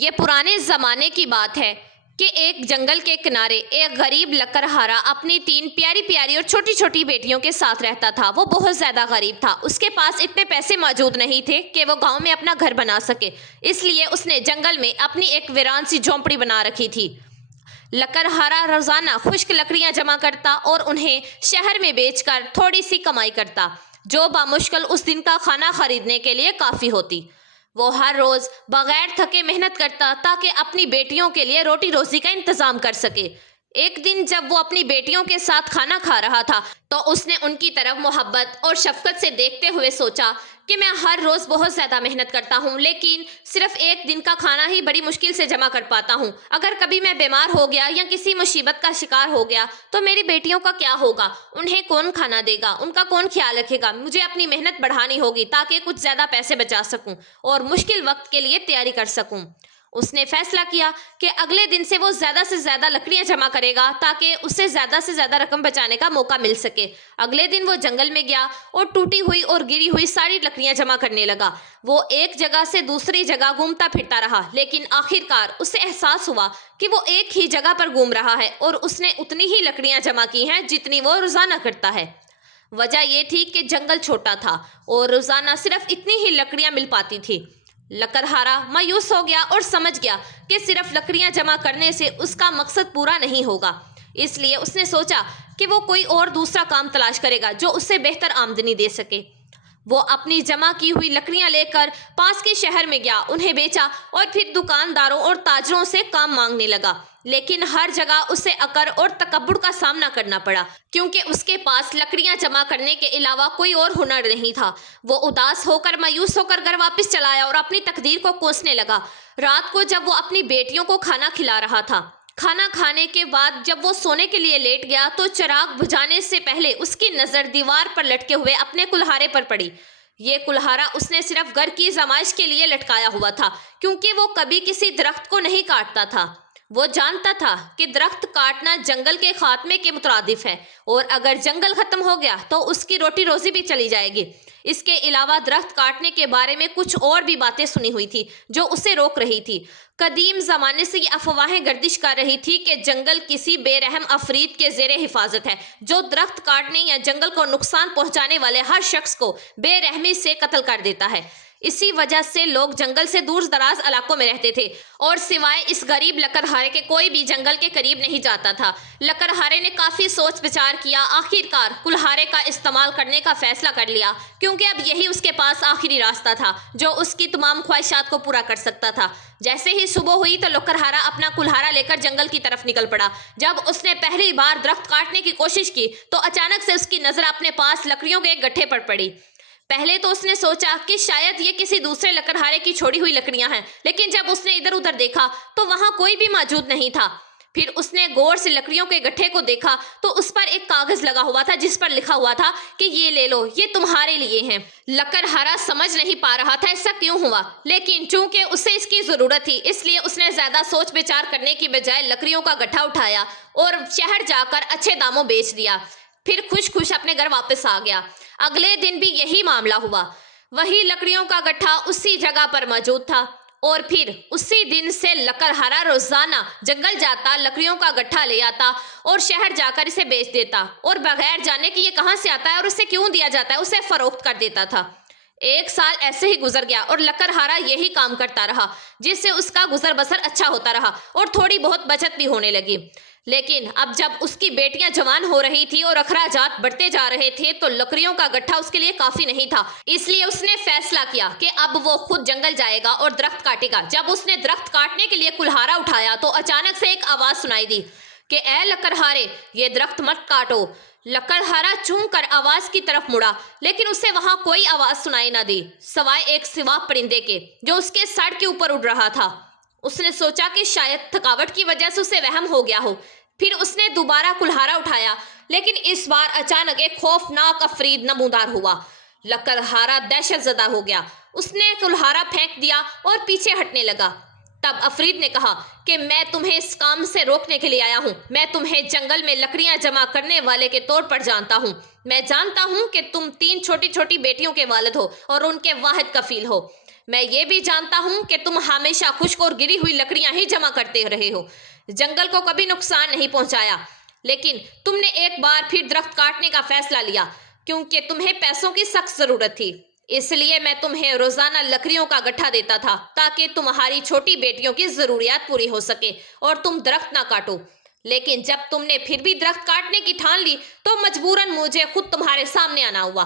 یہ پرانے زمانے کی بات ہے کہ ایک جنگل کے کنارے ایک غریب لکڑہارا اپنی 3 پیاری پیاری اور چھوٹی چھوٹی بیٹیوں کے ساتھ رہتا تھا۔ وہ بہت زیادہ غریب تھا۔ اس کے پاس اتنے پیسے موجود نہیں تھے کہ وہ گاؤں میں اپنا گھر بنا سکے، اس لیے اس نے جنگل میں اپنی ایک ویران سی جھونپڑی بنا رکھی تھی۔ لکڑہارا روزانہ خشک لکڑیاں جمع کرتا اور انہیں شہر میں بیچ کر تھوڑی سی کمائی کرتا، جو بامشکل اس دن کا کھانا خریدنے کے لیے کافی ہوتی۔ وہ ہر روز بغیر تھکے محنت کرتا تاکہ اپنی بیٹیوں کے لیے روٹی روزی کا انتظام کر سکے۔ ایک دن جب وہ اپنی بیٹیوں کے ساتھ کھانا کھا رہا تھا تو اس نے ان کی طرف محبت اور شفقت سے دیکھتے ہوئے سوچا کہ میں ہر روز بہت زیادہ محنت کرتا ہوں، لیکن صرف ایک دن کا کھانا ہی بڑی مشکل سے جمع کر پاتا ہوں۔ اگر کبھی میں بیمار ہو گیا یا کسی مصیبت کا شکار ہو گیا تو میری بیٹیوں کا کیا ہوگا؟ انہیں کون کھانا دے گا؟ ان کا کون خیال رکھے گا؟ مجھے اپنی محنت بڑھانی ہوگی تاکہ کچھ زیادہ پیسے بچا سکوں اور مشکل وقت کے لیے تیاری کر سکوں۔ اس نے فیصلہ کیا کہ اگلے دن سے وہ زیادہ سے زیادہ لکڑیاں جمع کرے گا تاکہ اسے زیادہ سے زیادہ رقم بچانے کا موقع مل سکے۔ اگلے دن وہ جنگل میں گیا اور ٹوٹی ہوئی اور گری ہوئی ساری لکڑیاں جمع کرنے لگا۔ وہ ایک جگہ سے دوسری جگہ گھومتا پھرتا رہا، لیکن آخرکار اسے احساس ہوا کہ وہ ایک ہی جگہ پر گھوم رہا ہے اور اس نے اتنی ہی لکڑیاں جمع کی ہیں جتنی وہ روزانہ کرتا ہے۔ وجہ یہ تھی کہ جنگل چھوٹا تھا اور روزانہ صرف اتنی ہی لکڑیاں مل پاتی تھی۔ لکڑہارا مایوس ہو گیا اور سمجھ گیا کہ صرف لکڑیاں جمع کرنے سے اس کا مقصد پورا نہیں ہوگا، اس لیے اس نے سوچا کہ وہ کوئی اور دوسرا کام تلاش کرے گا جو اسے بہتر آمدنی دے سکے۔ وہ اپنی جمع کی ہوئی لکڑیاں لے کر پاس کے شہر میں گیا، انہیں بیچا اور پھر دکانداروں اور تاجروں سے کام مانگنے لگا، لیکن ہر جگہ اسے اکڑ اور تکبر کا سامنا کرنا پڑا کیونکہ اس کے پاس لکڑیاں جمع کرنے کے علاوہ کوئی اور ہنر نہیں تھا۔ وہ اداس ہو کر مایوس ہو کر گھر واپس چلا آیا اور اپنی تقدیر کو کوسنے لگا۔ رات کو جب وہ اپنی بیٹیوں کو کھانا کھلا رہا تھا، کھانا کھانے کے بعد جب وہ سونے کے لیے لیٹ گیا تو چراغ بجھانے سے پہلے اس کی نظر دیوار پر لٹکے ہوئے اپنے کلہارے پر پڑی۔ یہ کلہارا اس نے صرف گھر کی آزمائش کے لیے لٹکایا ہوا تھا کیونکہ وہ کبھی کسی درخت کو نہیں کاٹتا تھا۔ وہ جانتا تھا کہ درخت کاٹنا جنگل کے خاتمے کے مترادف ہے اور اگر جنگل ختم ہو گیا تو اس کی روٹی روزی بھی چلی جائے گی۔ اس کے علاوہ درخت کاٹنے کے بارے میں کچھ اور بھی باتیں سنی ہوئی تھی جو اسے روک رہی تھی۔ قدیم زمانے سے یہ افواہیں گردش کر رہی تھی کہ جنگل کسی بے رحم افرید کے زیر حفاظت ہے جو درخت کاٹنے یا جنگل کو نقصان پہنچانے والے ہر شخص کو بے رحمی سے قتل کر دیتا ہے۔ اسی وجہ سے لوگ جنگل سے دور دراز علاقوں میں رہتے تھے اور سوائے اس غریب لکڑہارے کے کوئی بھی جنگل کے قریب نہیں جاتا تھا۔ لکڑہارے نے کافی سوچ بچار کیا، آخرکار کلہارے کا استعمال کرنے کا فیصلہ کر لیا کیونکہ اب یہی اس کے پاس آخری راستہ تھا جو اس کی تمام خواہشات کو پورا کر سکتا تھا۔ جیسے ہی صبح ہوئی تو لکڑہارا اپنا کلہارا لے کر جنگل کی طرف نکل پڑا۔ جب اس نے پہلی بار درخت کاٹنے کی کوشش کی تو اچانک سے اس کی نظر اپنے پاس لکڑیوں کے ایک گٹھے پر پڑی۔ پہلے تو اس نے سوچا کہ شاید یہ کسی دوسرے لکڑہارے کی چھوڑی ہوئی لکڑیاں ہیں، لیکن جب اس نے ادھر ادھر دیکھا تو وہاں کوئی بھی موجود نہیں تھا۔ پھر اس نے غور سے لکڑیوں کے گٹھے کو دیکھا تو اس پر ایک کاغذ لگا ہوا تھا جس پر لکھا ہوا تھا کہ یہ لے لو، یہ تمہارے لیے ہیں۔ لکڑہارا سمجھ نہیں پا رہا تھا ایسا کیوں ہوا، لیکن چونکہ اسے اس کی ضرورت تھی اس لیے اس نے زیادہ سوچ بچار کرنے کی بجائے لکڑیوں کا گٹھا اٹھایا اور شہر جا کر اچھے داموں بیچ دیا، پھر خوش خوش اپنے گھر واپس آ گیا۔ اگلے دن بھی یہی معاملہ ہوا، وہی لکڑیوں کا گٹھا اسی جگہ پر موجود تھا اور پھر اسی دن سے لکڑہارا روزانہ جنگل جاتا، لکڑیوں کا گٹھا لے آتا اور شہر جا کر اسے بیچ دیتا اور بغیر جانے کہ یہ کہاں سے آتا ہے اور اسے کیوں دیا جاتا ہے اسے فروخت کر دیتا تھا۔ 1 سال ایسے ہی گزر گیا اور لکڑہارا یہی کام کرتا رہا جس سے اس کا گزر بسر اچھا ہوتا رہا اور تھوڑی بہت بچت بھی ہونے لگی۔ لیکن اب جب اس کی بیٹیاں جوان ہو رہی تھی اور اخراجات بڑھتے جا رہے تھے تو لکڑیوں کا گٹھا اس کے لیے کافی نہیں تھا، اس لیے اس نے فیصلہ کیا کہ اب وہ خود جنگل جائے گا اور درخت کاٹے گا۔ جب اس نے درخت کاٹنے کے لیے کلہارا اٹھایا تو اچانک سے ایک آواز سنائی دی کہ اے لکڑہارے، یہ درخت مت کاٹو۔ لکڑہارا چون کر آواز کی طرف مڑا لیکن اسے وہاں کوئی آواز سنائی نہ دی سوائے ایک سوا پرندے کے جو اس کے سر کے اوپر اڑ رہا تھا۔ اس نے سوچا کہ شاید تھکاوٹ کی وجہ سے اسے وہم ہو گیا ہو۔ پھر اس نے دوبارہ کلہارا اٹھایا لیکن اس بار اچانک ایک خوفناک افرید نمودار ہوا۔ لکڑہارا دہشت زدہ ہو گیا، اس نے کلہارا پھینک دیا اور پیچھے ہٹنے لگا۔ تب افرید نے کہا کہ میں تمہیں اس کام سے روکنے کے لیے آیا ہوں، میں تمہیں جنگل میں لکڑیاں جمع کرنے والے کے طور پر جانتا ہوں۔ میں جانتا ہوں کہ تم 3 چھوٹی چھوٹی بیٹیوں کے والد ہو اور ان کے واحد کفیل ہو۔ میں یہ بھی جانتا ہوں کہ تم ہمیشہ خشک اور گری ہوئی لکڑیاں ہی جمع کرتے رہے ہو، جنگل کو کبھی نقصان نہیں پہنچایا، لیکن تم نے ایک بار پھر درخت کاٹنے کا فیصلہ لیا کیونکہ تمہیں پیسوں کی سخت ضرورت تھی۔ اس لیے میں تمہیں روزانہ لکڑیوں کا گٹھا دیتا تھا تاکہ تمہاری چھوٹی بیٹیوں کی ضروریات پوری ہو سکے اور تم درخت نہ کاٹو۔ لیکن جب تم نے پھر بھی درخت کاٹنے کی ٹھان لی تو مجبوراً مجھے خود تمہارے سامنے آنا ہوا۔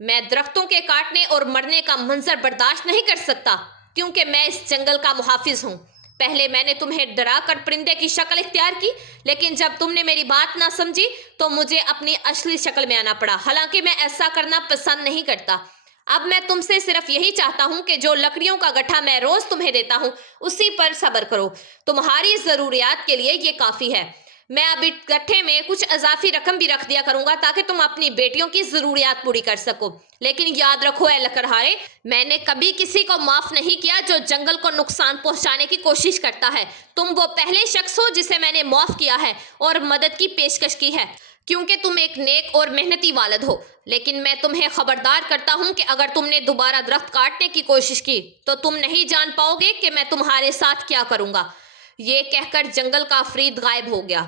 میں درختوں کے کاٹنے اور مرنے کا منظر برداشت نہیں کر سکتا کیونکہ میں اس جنگل کا محافظ ہوں۔ پہلے میں نے تمہیں ڈرا کر پرندے کی شکل اختیار کی، لیکن جب تم نے میری بات نہ سمجھی تو مجھے اپنی اصلی شکل میں آنا پڑا، حالانکہ میں ایسا کرنا پسند نہیں کرتا۔ اب میں تم سے صرف یہی چاہتا ہوں کہ جو لکڑیوں کا گٹھا میں روز تمہیں دیتا ہوں اسی پر صبر کرو، تمہاری ضروریات کے لیے یہ کافی ہے۔ میں اب اس گٹھے میں کچھ اضافی رقم بھی رکھ دیا کروں گا تاکہ تم اپنی بیٹیوں کی ضروریات پوری کر سکو۔ لیکن یاد رکھو اے لکڑہارے، میں نے کبھی کسی کو معاف نہیں کیا جو جنگل کو نقصان پہنچانے کی کوشش کرتا ہے۔ تم وہ پہلے شخص ہو جسے میں نے معاف کیا ہے اور مدد کی پیشکش کی ہے کیونکہ تم ایک نیک اور محنتی والد ہو۔ لیکن میں تمہیں خبردار کرتا ہوں کہ اگر تم نے دوبارہ درخت کاٹنے کی کوشش کی تو تم نہیں جان پاؤ گے کہ میں تمہارے ساتھ کیا کروں گا۔ یہ کہہ کر جنگل کا عفریت غائب ہو گیا۔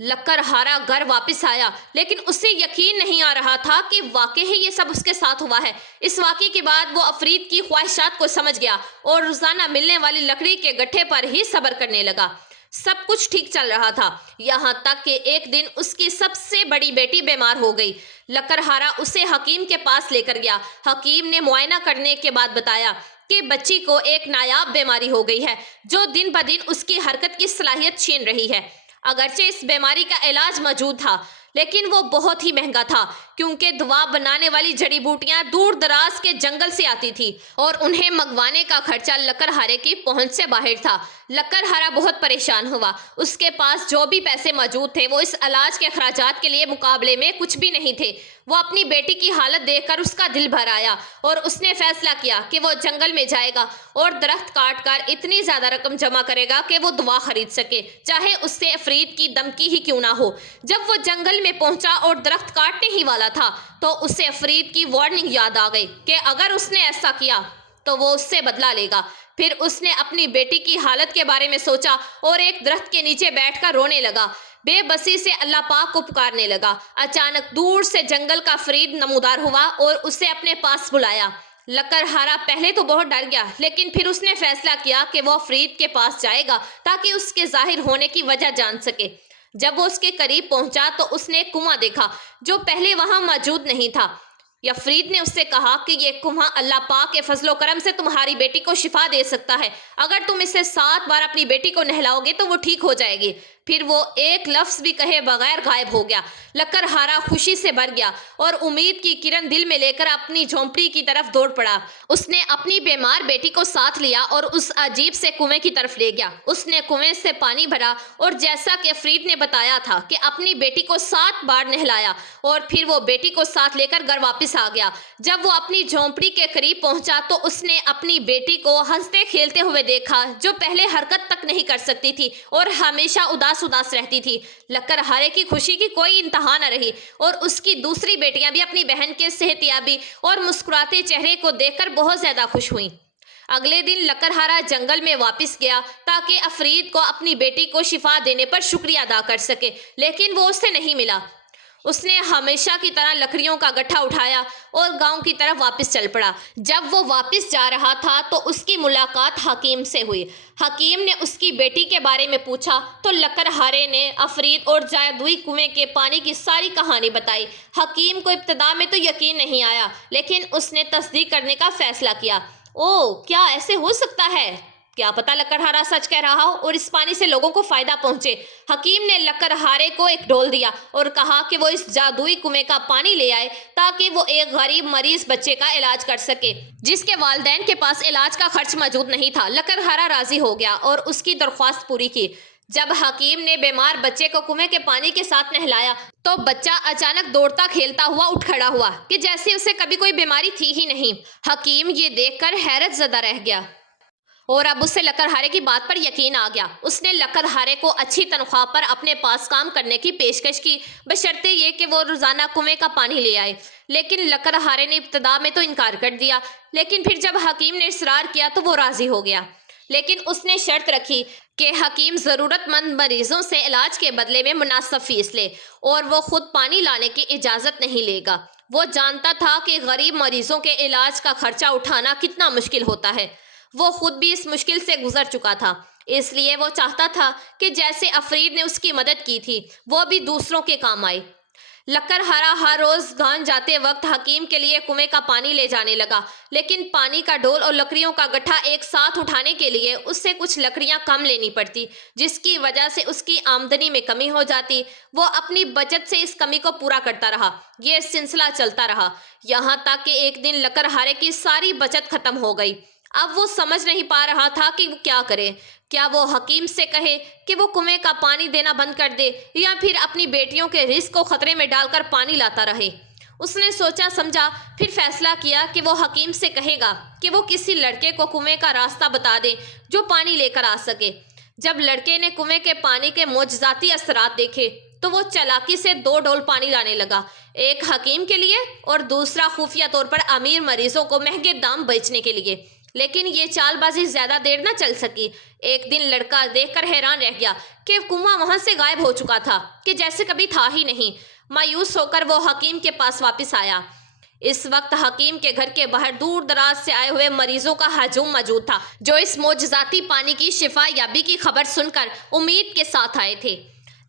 لکڑہارا گھر واپس آیا لیکن اسے یقین نہیں آ رہا تھا کہ واقعی ہی یہ سب اس کے ساتھ ہوا ہے۔ اس واقعے کے بعد وہ عفریت کی خواہشات کو سمجھ گیا اور روزانہ ملنے والی لکڑی کے گٹھے پر ہی صبر کرنے لگا۔ سب کچھ ٹھیک چل رہا تھا یہاں تک کہ ایک دن اس کی سب سے بڑی بیٹی بیمار ہو گئی۔ لکڑہارا اسے حکیم کے پاس لے کر گیا۔ حکیم نے معائنہ کرنے کے بعد بتایا کہ بچی کو ایک نایاب بیماری ہو گئی ہے جو دن بدن اس کی حرکت کی صلاحیت چھین رہی ہے۔ اگرچہ اس بیماری کا علاج موجود تھا لیکن وہ بہت ہی مہنگا تھا کیونکہ دوا بنانے والی جڑی بوٹیاں دور دراز کے جنگل سے آتی تھی اور انہیں منگوانے کا خرچہ لکڑہارے کی پہنچ سے باہر تھا۔ لکڑہارا بہت پریشان ہوا۔ اس کے پاس جو بھی پیسے موجود تھے وہ اس علاج کے اخراجات کے لیے مقابلے میں کچھ بھی نہیں تھے۔ وہ اپنی بیٹی کی حالت دیکھ کر اس کا دل بھر آیا اور اس نے فیصلہ کیا کہ وہ جنگل میں جائے گا اور درخت کاٹ کر اتنی زیادہ رقم جمع کرے گا کہ وہ دوا خرید سکے، چاہے اس سے عفریت کی دھمکی ہی کیوں نہ ہو۔ جب وہ جنگل میں پہنچا اور درخت کاٹنے ہی والا تھا تو اسے عفریت کی وارننگ یاد آ گئی کہ اگر اس نے ایسا کیا تو وہ اس سے بدلہ لے گا۔ پھر اس نے اپنی بیٹی کی حالت کے بارے میں سوچا اور ایک درخت کے نیچے بیٹھ کر رونے لگا، بے بسی سے اللہ پاک کو پکارنے لگا۔ اچانک دور سے جنگل کا عفریت نمودار ہوا اور اسے اپنے پاس بلایا۔ لکڑہارا پہلے تو بہت ڈر گیا لیکن پھر اس نے فیصلہ کیا کہ وہ عفریت کے پاس جائے گا تاکہ اس کے ظاہر ہونے کی وجہ جان سکے۔ جب وہ اس کے قریب پہنچا تو اس نے ایک کنواں دیکھا جو پہلے وہاں موجود نہیں تھا۔ عفریت نے اس سے کہا کہ یہ کنواں اللہ پاک کے فضل و کرم سے تمہاری بیٹی کو شفا دے سکتا ہے، اگر تم اسے 7 بار اپنی بیٹی کو نہلاؤ گے تو وہ ٹھیک ہو جائے گی۔ پھر وہ ایک لفظ بھی کہے بغیر غائب ہو گیا۔ لکڑہارا خوشی سے بھر گیا اور امید کی کرن دل میں لے کر اپنی جھونپڑی کی طرف دوڑ پڑا۔ اس نے اپنی بیمار بیٹی کو ساتھ لیا اور اس عجیب سے کنویں کی طرف لے گیا۔ اس نے کنویں سے پانی بھرا اور جیسا کہ عفریت نے بتایا تھا کہ اپنی بیٹی کو 7 بار نہلایا اور پھر وہ بیٹی کو ساتھ لے کر گھر واپس آ گیا۔ جب وہ اپنی جھونپڑی کے قریب پہنچا تو اس نے اپنی بیٹی کو ہنستے کھیلتے ہوئے دیکھا جو پہلے حرکت تک نہیں کر سکتی تھی اور ہمیشہ اداس رہتی تھی۔ لکڑہارے کی خوشی کی کوئی انتہا نہ رہی اور اس کی دوسری بیٹیاں بھی اپنی بہن کے صحت یابی اور مسکراتے چہرے کو دیکھ کر بہت زیادہ خوش ہوئیں۔ اگلے دن لکڑہارا جنگل میں واپس گیا تاکہ عفریت کو اپنی بیٹی کو شفا دینے پر شکریہ ادا کر سکے، لیکن وہ اسے نہیں ملا۔ اس نے ہمیشہ کی طرح لکڑیوں کا گٹھا اٹھایا اور گاؤں کی طرف واپس چل پڑا۔ جب وہ واپس جا رہا تھا تو اس کی ملاقات حکیم سے ہوئی۔ حکیم نے اس کی بیٹی کے بارے میں پوچھا تو لکڑہارے نے عفریت اور جادوئی کنویں کے پانی کی ساری کہانی بتائی۔ حکیم کو ابتدا میں تو یقین نہیں آیا لیکن اس نے تصدیق کرنے کا فیصلہ کیا۔ اوہ، کیا ایسے ہو سکتا ہے؟ کیا پتہ لکڑہارا سچ کہہ رہا ہو اور اس پانی سے لوگوں کو فائدہ پہنچے۔ حکیم نے لکڑہارے کو ایک ڈول دیا اور کہا کہ وہ اس جادوئی کنویں کا پانی لے آئے تاکہ وہ ایک غریب مریض بچے کا علاج کر سکے جس کے والدین کے پاس علاج کا خرچ موجود نہیں تھا۔ لکڑہارا راضی ہو گیا اور اس کی درخواست پوری کی۔ جب حکیم نے بیمار بچے کو کنویں کے پانی کے ساتھ نہلایا تو بچہ اچانک دوڑتا کھیلتا ہوا اٹھ کھڑا ہوا کہ جیسے اسے کبھی کوئی بیماری تھی ہی نہیں۔ حکیم یہ دیکھ کر حیرت زدہ رہ گیا۔ اور اب اسے لکڑہارے کی بات پر یقین آ گیا۔ اس نے لکڑہارے کو اچھی تنخواہ پر اپنے پاس کام کرنے کی پیشکش کی، بشرطے یہ کہ وہ روزانہ کنویں کا پانی لے آئے۔ لیکن لکڑہارے نے ابتدا میں تو انکار کر دیا، لیکن پھر جب حکیم نے اصرار کیا تو وہ راضی ہو گیا۔ لیکن اس نے شرط رکھی کہ حکیم ضرورت مند مریضوں سے علاج کے بدلے میں مناسب فیس لے، اور وہ خود پانی لانے کی اجازت نہیں لے گا۔ وہ جانتا تھا کہ غریب مریضوں کے علاج کا خرچہ اٹھانا کتنا مشکل ہوتا ہے۔ وہ خود بھی اس مشکل سے گزر چکا تھا، اس لیے وہ چاہتا تھا کہ جیسے افرید نے اس کی مدد کی تھی وہ بھی دوسروں کے کام آئے۔ لکڑہارا ہر روز گان جاتے وقت حکیم کے لیے کنویں کا پانی لے جانے لگا، لیکن پانی کا ڈول اور لکڑیوں کا گٹھا ایک ساتھ اٹھانے کے لیے اس سے کچھ لکڑیاں کم لینی پڑتی، جس کی وجہ سے اس کی آمدنی میں کمی ہو جاتی۔ وہ اپنی بچت سے اس کمی کو پورا کرتا رہا۔ یہ سلسلہ چلتا رہا، یہاں تک کہ ایک دن لکڑہارے کی ساری بچت ختم ہو گئی۔ اب وہ سمجھ نہیں پا رہا تھا کہ وہ کیا کرے۔ کیا وہ حکیم سے کہے کہ وہ کنویں کا پانی دینا بند کر دے، یا پھر اپنی بیٹیوں کے رزق کو خطرے میں ڈال کر پانی لاتا رہے؟ اس نے سوچا سمجھا، پھر فیصلہ کیا کہ وہ حکیم سے کہے گا کہ وہ کسی لڑکے کو کنویں کا راستہ بتا دے جو پانی لے کر آ سکے۔ جب لڑکے نے کنویں کے پانی کے معجزاتی اثرات دیکھے تو وہ چالاکی سے 2 ڈول پانی لانے لگا، ایک حکیم کے لیے اور دوسرا خفیہ طور پر امیر مریضوں کو مہنگے دام بیچنے کے لیے۔ لیکن یہ چال بازی زیادہ دیر نہ چل سکی۔ ایک دن لڑکا دیکھ کر حیران رہ گیا کہ کنواں وہاں سے غائب ہو چکا تھا، کہ جیسے کبھی تھا ہی نہیں۔ مایوس ہو کر وہ حکیم کے پاس واپس آیا۔ اس وقت حکیم کے گھر کے باہر دور دراز سے آئے ہوئے مریضوں کا ہجوم موجود تھا، جو اس معجزاتی پانی کی شفا یابی کی خبر سن کر امید کے ساتھ آئے تھے۔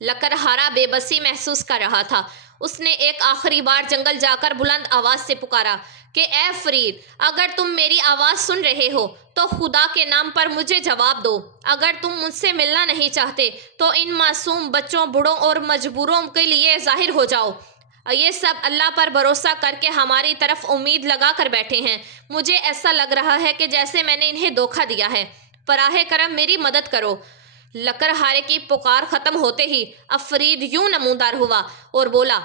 لکڑہارا بے بسی محسوس کر رہا تھا۔ اس نے ایک آخری بار جنگل جا کر بلند آواز سے پکارا کہ اے فرید، اگر تم میری آواز سن رہے ہو تو خدا کے نام پر مجھے جواب دو۔ اگر تم مجھ سے ملنا نہیں چاہتے تو ان معصوم بچوں، بوڑھوں اور مجبوروں کے لیے ظاہر ہو جاؤ۔ یہ سب اللہ پر بھروسہ کر کے ہماری طرف امید لگا کر بیٹھے ہیں۔ مجھے ایسا لگ رہا ہے کہ جیسے میں نے انہیں دھوکہ دیا ہے۔ براہ کرم میری مدد کرو۔ لکڑہارے کی پکار ختم ہوتے ہی افرید یوں نمودار ہوا اور بولا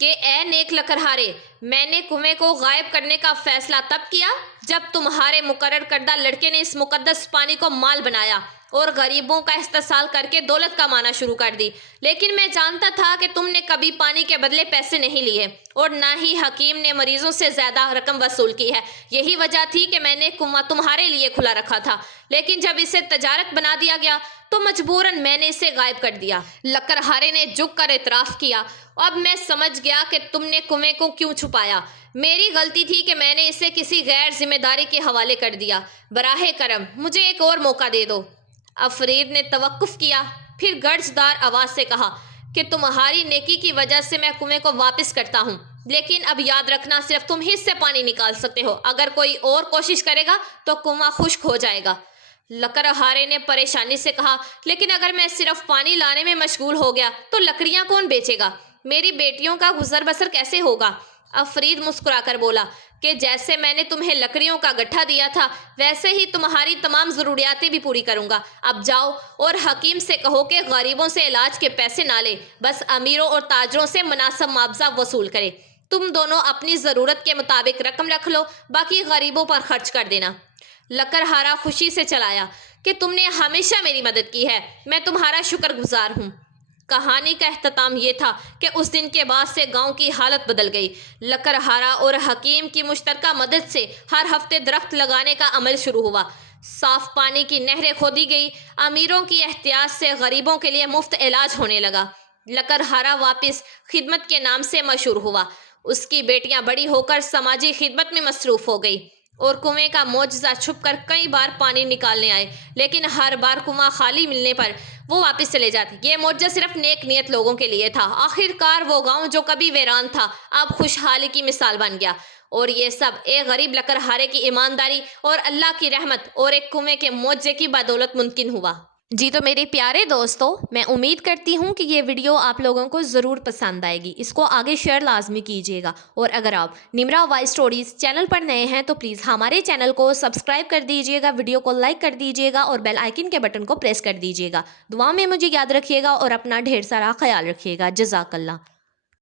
کہ اے نیک لکڑہارے، میں نے کنویں کو غائب کرنے کا فیصلہ تب کیا جب تمہارے مقرر کردہ لڑکے نے اس مقدس پانی کو مال بنایا اور غریبوں کا استحصال کر کے دولت کمانا شروع کر دی۔ لیکن میں جانتا تھا کہ تم نے کبھی پانی کے بدلے پیسے نہیں لیے، اور نہ ہی حکیم نے مریضوں سے زیادہ رقم وصول کی ہے۔ یہی وجہ تھی کہ میں نے کنواں تمہارے لیے کھلا رکھا تھا، لیکن جب اسے تجارت بنا دیا گیا تو مجبوراً میں نے اسے غائب کر دیا۔ لکڑہارے نے جھک کر اعتراف کیا، اب میں سمجھ گیا کہ تم نے کنویں کو کیوں چھپایا۔ میری غلطی تھی کہ میں نے اسے کسی غیر ذمہ داری کے حوالے کر دیا۔ براہ کرم مجھے ایک اور موقع دے دو۔ افرید نے توقف کیا، پھر گرج دار آواز سے کہا کہ تمہاری نیکی کی وجہ سے میں کنویں کو واپس کرتا ہوں، لیکن اب یاد رکھنا صرف تم ہی سے پانی نکال سکتے ہو۔ اگر کوئی اور کوشش کرے گا تو کنواں خشک ہو جائے گا۔ لکڑہارے نے پریشانی سے کہا، لیکن اگر میں صرف پانی لانے میں مشغول ہو گیا تو لکڑیاں کون بیچے گا؟ میری بیٹیوں کا گزر بسر کیسے ہوگا؟ افرید مسکرا کر بولا کہ جیسے میں نے تمہیں لکڑیوں کا گٹھا دیا تھا ویسے ہی تمہاری تمام ضروریاتیں بھی پوری کروں گا۔ اب جاؤ اور حکیم سے کہو کہ غریبوں سے علاج کے پیسے نہ لے، بس امیروں اور تاجروں سے مناسب معاوضہ وصول کرے۔ تم دونوں اپنی ضرورت کے مطابق رقم رکھ لو، باقی غریبوں پر خرچ کر دینا۔ لکڑہارا خوشی سے چلایا کہ تم نے ہمیشہ میری مدد کی ہے، میں تمہارا شکر گزار ہوں۔ کہانی کا اختتام یہ تھا کہ اس دن کے بعد سے گاؤں کی حالت بدل گئی۔ لکڑہارا اور حکیم کی مشترکہ مدد سے ہر ہفتے درخت لگانے کا عمل شروع ہوا، صاف پانی کی نہریں کھودی گئی، امیروں کی احتیاط سے غریبوں کے لیے مفت علاج ہونے لگا۔ لکڑہارا واپس خدمت کے نام سے مشہور ہوا۔ اس کی بیٹیاں بڑی ہو کر سماجی خدمت میں مصروف ہو گئی اور کنویں کا معجزہ چھپ کر کئی بار پانی نکالنے آئے، لیکن ہر بار کنواں خالی ملنے پر وہ واپس چلے جاتے۔ یہ معجزہ صرف نیک نیت لوگوں کے لیے تھا۔ آخر کار وہ گاؤں جو کبھی ویران تھا اب خوشحالی کی مثال بن گیا، اور یہ سب ایک غریب لکڑہارے کی ایمانداری اور اللہ کی رحمت اور ایک کنویں کے معجزے کی بدولت ممکن ہوا۔ جی تو میرے پیارے دوستو، میں امید کرتی ہوں کہ یہ ویڈیو آپ لوگوں کو ضرور پسند آئے گی۔ اس کو آگے شیئر لازمی کیجیے گا، اور اگر آپ نمرا وائس اسٹوریز چینل پر نئے ہیں تو پلیز ہمارے چینل کو سبسکرائب کر دیجیے گا، ویڈیو کو لائک کر دیجیے گا اور بیل آئیکن کے بٹن کو پریس کر دیجیے گا۔ دعا میں مجھے یاد رکھیے گا اور اپنا ڈھیر سارا خیال رکھیے گا۔ جزاک اللہ۔